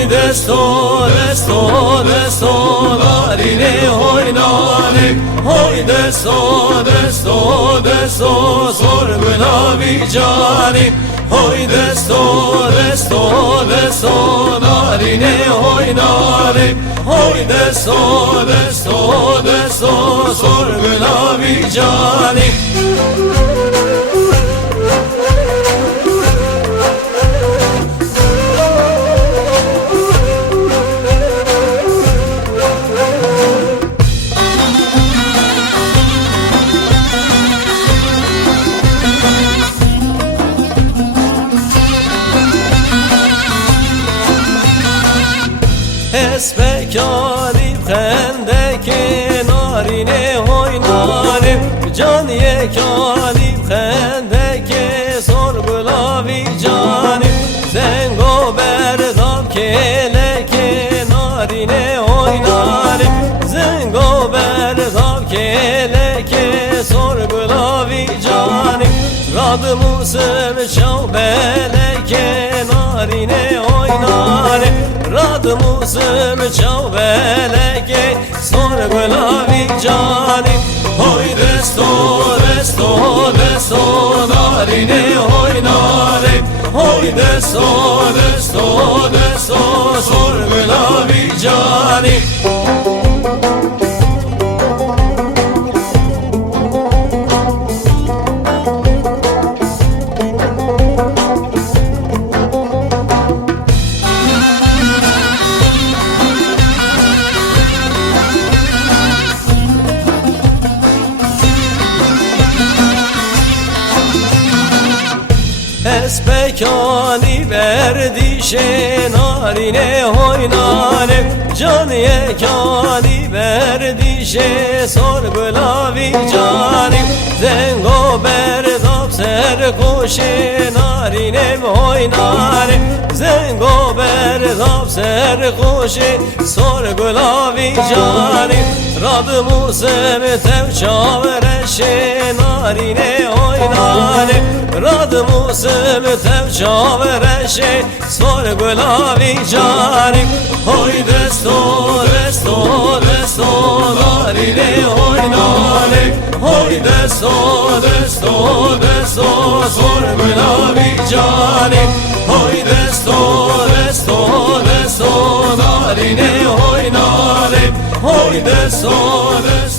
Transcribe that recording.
hoy desto desto desto narine hoy nane, hoy desto desto desto sorguna vicani, hoy desto desto desto narine hoy nane, hoy desto desto desto sorguna vicani. Esbekani xendeke narine hoy narim, can yekani xendeke sorgula vicanim, zengo berdam keleke narine hoy narim, zengo berdam keleke sorgula vicanim, radım usım çavbeleke narine hoy narim, radım usım çavbeleke sorgula vicanim, hoy desto desto desto narine hoy narim, hoy desto desto desto sorgula vicanim. Esbekani berdişe narine hoy narim, can yekani berdişe sorgula vicanim, zengo berdam serkoşe narine hoy narim, zengo berdam serkoşe sorgula vicanim, radım usem tevçavreşe narine hoy narim, radım usem tevçavreşe sorgula vicanim, hoy desto desto desto narine hoy narim, hoy desto desto desto sorgula vicanim, hoy desto desto desto narine hoy narim, hoy desto desto